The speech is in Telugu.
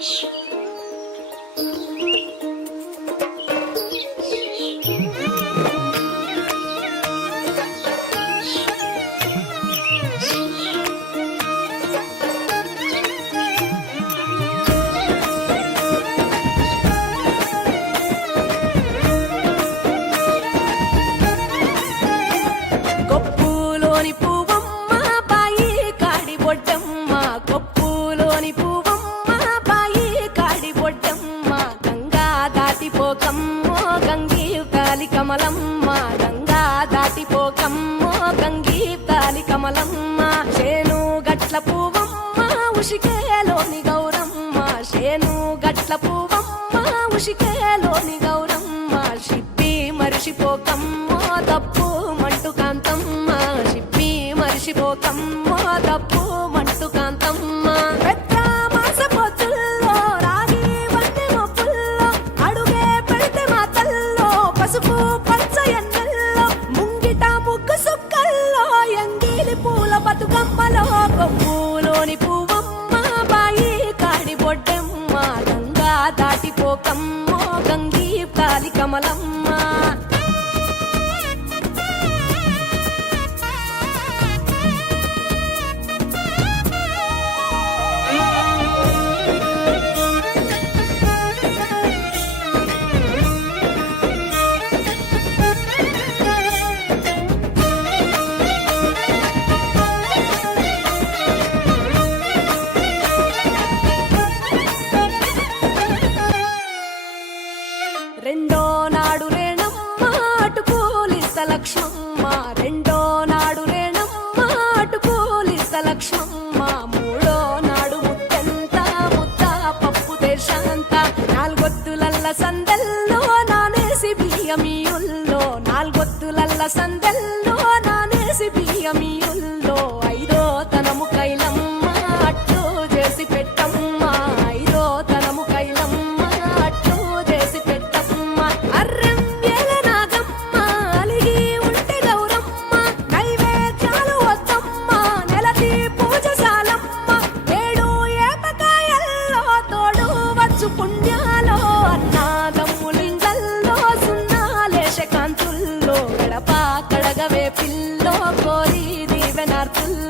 Bye. దాటిపోకమ్మో గంగీ కమలమ్మ చేను గట్ల పువ్వమ్మ ఉషికేలోని గౌరమ్మ చేను గట్ల పువ్వమ్మ ఉషికేలోని గౌరమ్మ షిప్పి మరిషిపోకమ్మో తప్పు మంటు కాంతమ్మ షిప్పి మరిషిపోకమ్మో తప్పు మంటు కాంతమ్మ. పెద్ద మాస పొత్తుల్లో దాటిపోకమ్మో గంగీ కాలి కమలమ్మ లక్ష్మమ్మ రెండో నాడు రేణమ్మ అటు పోలీస లక్ష్మమ్మ మూడో నాడు ముట్టంత ముద్ద పప్పు దేశంత. నాలుగొత్తులల్ల సందల్లో నానేసి బియ్యమియుల్లో నాలుగొత్తులల్ల సందల్లో నానేసి బియ్యమియు రాజు పుణ్యాలో అన్నాదమ్ములిండల్లో సున్నాలేశ కాంతుల్లో గడపా కడగవే పిల్లో కోరి దీవెనార్థుల్లో